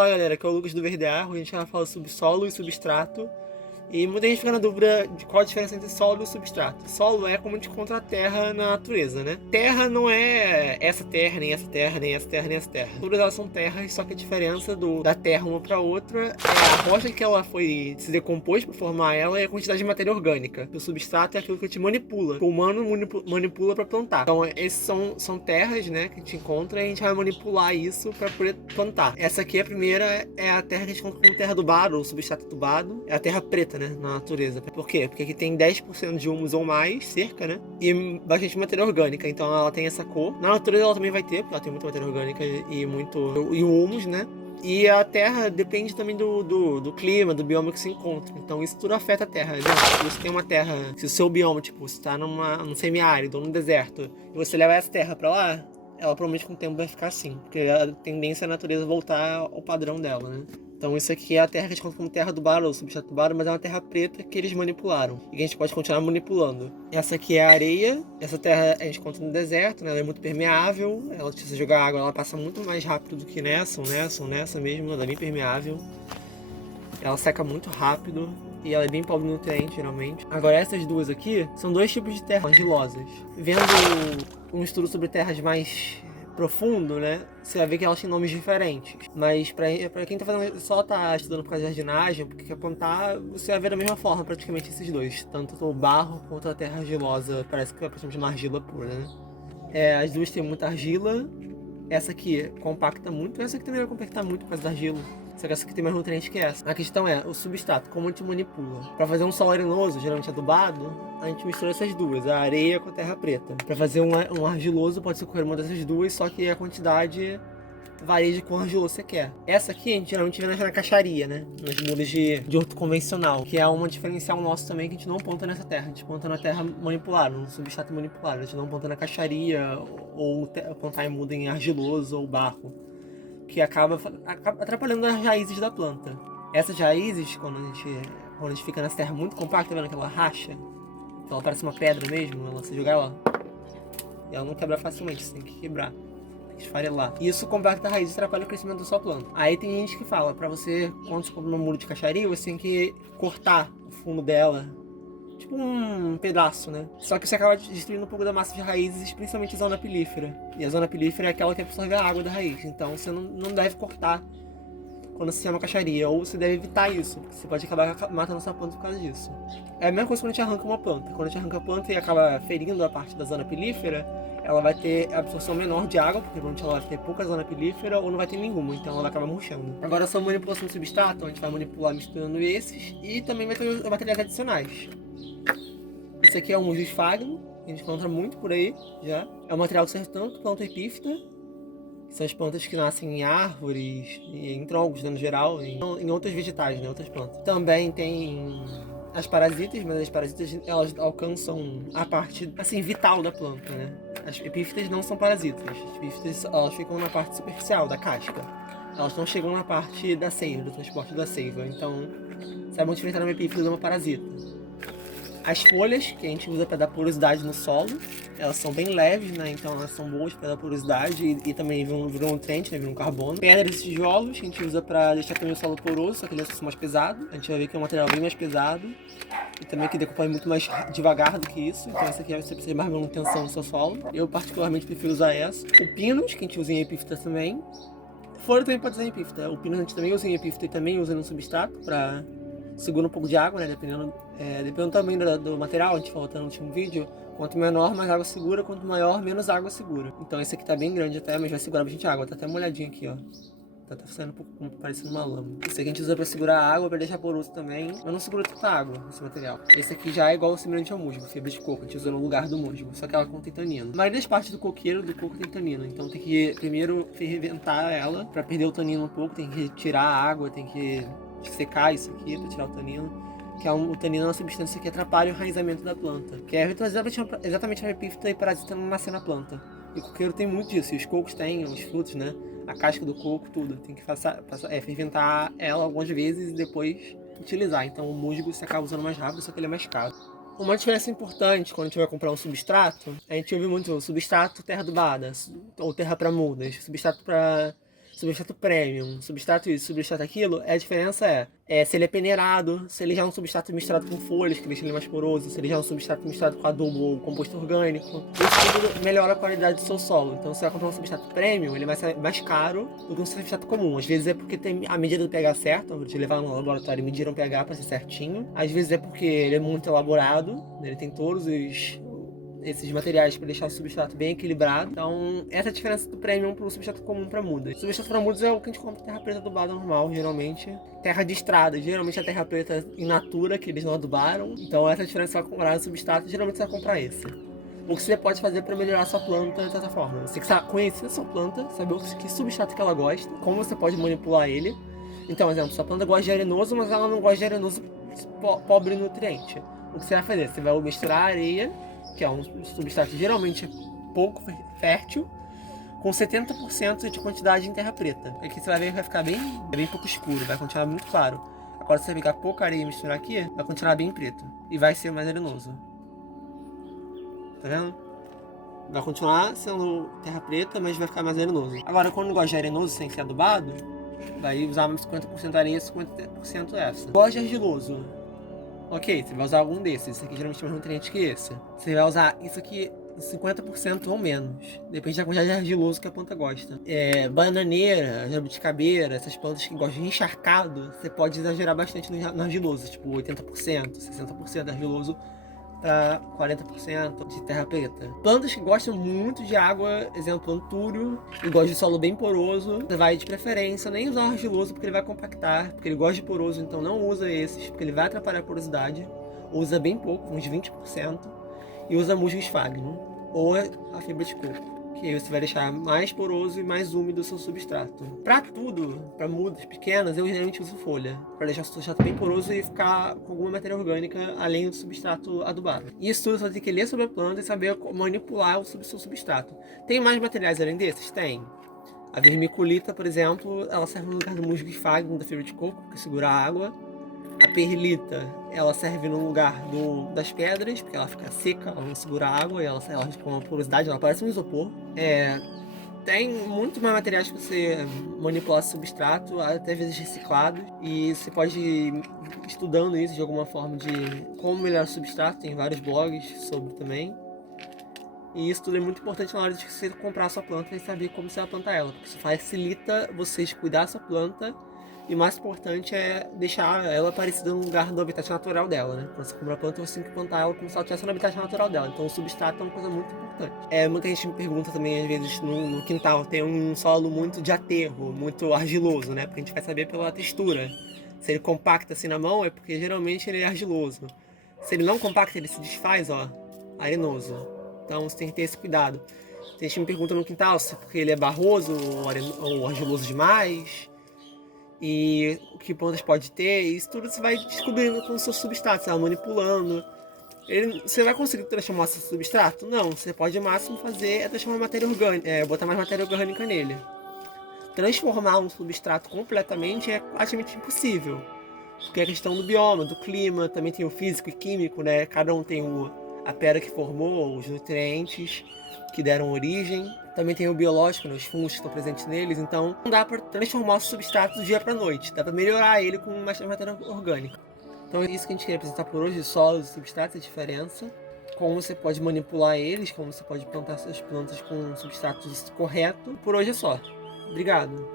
Fala galera, aqui é o Lucas do Verde Arro, a gente vai falar sobre solo e substrato. E muita gente fica na dúvida de qual a diferença entre solo e substrato. Solo é como a gente encontra a terra na natureza, né? Terra não é essa terra, nem essa terra, nem essa terra, nem essa terra. Todas elas são terras, só que a diferença da terra uma para outra é a rocha que ela foi se decompôs para formar ela e a quantidade de matéria orgânica. O substrato é aquilo que a gente manipula, que o humano manipula para plantar. Então esses são terras, né, que a gente encontra e a gente vai manipular isso para poder plantar. Essa aqui, a primeira, é a terra que a gente encontra como terra adubada ou substrato adubado. É a terra preta, né, na natureza. Por quê? Porque aqui tem 10% de humus ou mais, cerca, né? E bastante matéria orgânica, então ela tem essa cor. Na natureza ela também vai ter, porque ela tem muita matéria orgânica e o humus, né? E a terra depende também do clima, do bioma que se encontra. Então isso tudo afeta a terra. Né? Se você tem uma terra, se o seu bioma, tipo, você tá num semiárido ou num deserto, e você leva essa terra pra lá, ela provavelmente com o tempo vai ficar assim. Porque a tendência é a natureza voltar ao padrão dela, né? Então isso aqui é a terra que a gente conta como terra do bar ou substrato do bar, mas é uma terra preta que eles manipularam. E que a gente pode continuar manipulando. Essa aqui é a areia. Essa terra a gente conta no deserto, né? Ela é muito permeável. Ela, se você jogar água, ela passa muito mais rápido do que nessa mesmo. Ela é bem permeável. Ela seca muito rápido. E ela é bem pobre em nutrientes, geralmente. Agora essas duas aqui são dois tipos de terras argilosas. Vendo um estudo sobre terras mais profundo, né, você vai ver que elas têm nomes diferentes. Mas pra quem só tá estudando por causa de jardinagem, porque quer plantar, você vai ver da mesma forma praticamente esses dois. Tanto o barro quanto a terra argilosa. Parece que é praticamente uma argila pura, né? As duas têm muita argila. Essa aqui compacta muito. Essa aqui também vai compactar muito por causa da argila. Só que essa aqui tem mais nutrientes que essa. A questão é o substrato, como a gente manipula. Para fazer um solo arenoso, geralmente adubado, a gente mistura essas duas, a areia com a terra preta. Para fazer um argiloso, pode ser qualquer uma dessas duas, só que a quantidade varia de quão argiloso você quer. Essa aqui a gente geralmente vê na caixaria, né? Nas mudas de horto convencional, que é uma diferencial nosso também, que a gente não planta nessa terra. A gente planta na terra manipulada, no substrato manipulado. A gente não planta na caixaria ou plantar em muda em argiloso ou barro, que acaba atrapalhando as raízes da planta. Essas raízes, quando a gente fica nessa terra muito compacta, vendo que ela racha, então ela parece uma pedra mesmo, você jogar ela, e ela não quebra facilmente, você tem que quebrar, tem que esfarelar. E isso compacta a raiz e atrapalha o crescimento da sua planta. Aí tem gente que fala, pra você, quando você compra uma muda de caixaria, você tem que cortar o fundo dela, tipo um pedaço, né? Só que você acaba destruindo um pouco da massa de raízes, principalmente a zona pilífera. E a zona pilífera é aquela que absorve a água da raiz. Então você não deve cortar quando você tem uma caixaria. Ou você deve evitar isso, porque você pode acabar matando sua planta por causa disso. É a mesma coisa quando a gente arranca uma planta. Quando a gente arranca a planta e acaba ferindo a parte da zona pilífera, ela vai ter absorção menor de água, porque provavelmente ela vai ter pouca zona pilífera ou não vai ter nenhuma, então ela vai acabar murchando. Agora, essa manipulação de substrato, a gente vai manipular misturando esses e também vai ter os materiais adicionais. Esse aqui é um musgo esfagno, que a gente encontra muito por aí já. É um material que serve tanto para planta epífita, que são as plantas que nascem em árvores e em troncos, né, no geral, em outros vegetais, né, outras plantas. Também tem as parasitas, mas as parasitas elas alcançam a parte assim vital da planta, né? As epífitas não são parasitas, as epífitas elas ficam na parte superficial da casca. Elas não chegam na parte da seiva, do transporte da seiva. Então, sabe onde diferenciar uma epífita de uma parasita? As folhas, que a gente usa para dar porosidade no solo, elas são bem leves, né? Então elas são boas para dar porosidade e também viram nutriente, né? Viram carbono. Pedras e tijolos, que a gente usa para deixar também o solo poroso, só que ele é mais pesado. A gente vai ver que é um material bem mais pesado e também que decompõe muito mais devagar do que isso. Então essa aqui você precisa de mais manutenção no seu solo. Eu particularmente prefiro usar essa. O pinos, que a gente usa em epífita também. Folha também pode usar em epífita. O pinos a gente também usa em epífita e também usa no substrato para segura um pouco de água, né? Dependendo do tamanho do material, a gente falou até no último vídeo. Quanto menor, mais água segura, quanto maior, menos água segura. Então esse aqui tá bem grande até, mas vai segurar bastante água. Tá até molhadinho aqui, ó. Tá saindo um pouco parecendo uma lama. Esse aqui a gente usa pra segurar a água, pra deixar poroso também. Mas não segura tanta água, esse material. Esse aqui já é igual o semelhante ao musgo, fibra de coco. A gente usa no lugar do musgo, só que ela contém tanino. A maioria das partes do coqueiro do coco tem tanino. Então tem que primeiro ferventar ela, pra perder o tanino um pouco. Tem que tirar a água, tem que secar isso aqui pra tirar o tanino. Que o tanino é uma substância que atrapalha o enraizamento da planta. Que é exatamente a epífita e parasita não nascer na planta. E o coqueiro tem muito disso, e os cocos têm, os frutos, né? A casca do coco, tudo. Tem que ferventar ela algumas vezes e depois utilizar. Então o musgo você acaba usando mais rápido, só que ele é mais caro. Uma diferença importante quando a gente vai comprar um substrato, a gente ouve muito substrato terra adubada, ou terra para mudas, substrato para substrato premium, substrato isso, substrato aquilo, a diferença é se ele é peneirado, se ele já é um substrato misturado com folhas, que deixa ele mais poroso, se ele já é um substrato misturado com adubo ou composto orgânico. Isso tudo melhora a qualidade do seu solo. Então, se você vai comprar um substrato premium, ele vai ser mais caro do que um substrato comum. Às vezes é porque tem a medida do pH certa, de levar no laboratório e medir um pH para ser certinho. Às vezes é porque ele é muito elaborado, ele tem todos esses materiais para deixar o substrato bem equilibrado. Então, essa é a diferença do premium para o substrato comum para mudas. O substrato para mudas é o que a gente compra terra preta adubada normal, geralmente. Terra de estrada, geralmente é terra preta in natura, que eles não adubaram. Então, essa é a diferença. Você vai comprar o substrato, geralmente você vai comprar esse. O que você pode fazer para melhorar a sua planta dessa forma? Você tem que conhecer a sua planta, saber que substrato que ela gosta, como você pode manipular ele. Então, por exemplo, sua planta gosta de arenoso, mas ela não gosta de arenoso pobre em nutriente. O que você vai fazer? Você vai misturar areia, que é um substrato geralmente pouco fértil, com 70% de quantidade em terra preta. Aqui você vai ver que vai ficar bem pouco escuro, vai continuar muito claro. Agora se você pegar pouca areia e misturar aqui, vai continuar bem preto. E vai ser mais arenoso. Tá vendo? Vai continuar sendo terra preta, mas vai ficar mais arenoso. Agora, quando gosta de arenoso sem ser adubado, vai usar 50% areia e 50% essa. Gosta de argiloso. Ok, você vai usar algum desses. Esse aqui geralmente tem mais nutrientes que esse. Você vai usar isso aqui 50% ou menos. Depende da quantidade de argiloso que a planta gosta. Bananeira, jabuticabeira, essas plantas que gostam de encharcado, você pode exagerar bastante no argiloso. Tipo 80%, 60% de argiloso para 40% de terra preta. Plantas que gostam muito de água, exemplo, antúrio, e gostam de solo bem poroso, você vai de preferência nem usar o argiloso porque ele vai compactar, porque ele gosta de poroso, então não usa esses, porque ele vai atrapalhar a porosidade. Usa bem pouco, uns 20%, e usa musgo esfagno, ou a fibra de coco, que aí você vai deixar mais poroso e mais úmido o seu substrato. Para tudo, para mudas pequenas, eu geralmente uso folha, para deixar o substrato bem poroso e ficar com alguma matéria orgânica além do substrato adubado. Isso tudo você vai ter que ler sobre a planta e saber manipular o seu substrato. Tem mais materiais além desses? Tem. A vermiculita, por exemplo, ela serve no lugar do musgo esfagno da fibra de coco, que segura a água. A perlita, ela serve no lugar das pedras, porque ela fica seca, ela não segura água, e ela com uma porosidade, ela parece um isopor. Tem muito mais materiais que você manipular substrato, até vezes reciclados, e você pode ir estudando isso de alguma forma de como melhorar o substrato, tem vários blogs sobre também. E isso tudo é muito importante na hora de você comprar a sua planta e saber como você vai plantar ela, porque isso facilita vocês cuidar da sua planta. E o mais importante é deixar ela parecida no lugar do habitat natural dela, né? Quando você compra a planta, você tem que plantar ela como se ela estivesse no habitat natural dela. Então o substrato é uma coisa muito importante. Muita gente me pergunta também, às vezes, no quintal, tem um solo muito de aterro, muito argiloso, né? Porque a gente vai saber pela textura. Se ele compacta assim na mão, é porque geralmente ele é argiloso. Se ele não compacta, ele se desfaz, ó, arenoso. Então você tem que ter esse cuidado. Tem gente que me pergunta no quintal se porque ele é barroso ou argiloso demais. E o que plantas pode ter, isso tudo você vai descobrindo com o seu substrato, você vai manipulando. Você vai conseguir transformar seu substrato? Não, você pode ao máximo fazer transformar matéria orgânica, botar mais matéria orgânica nele. Transformar um substrato completamente é praticamente impossível, porque é a questão do bioma, do clima, também tem o físico e químico, né? Cada um tem a pedra que formou, os nutrientes que deram origem. Também tem o biológico, né, os fungos que estão presentes neles. Então, não dá para transformar o substrato do dia para noite. Dá para melhorar ele com mais matéria orgânica. Então, é isso que a gente queria apresentar por hoje: solos e substratos, a diferença. Como você pode manipular eles, como você pode plantar suas plantas com o substrato correto. Por hoje é só. Obrigado.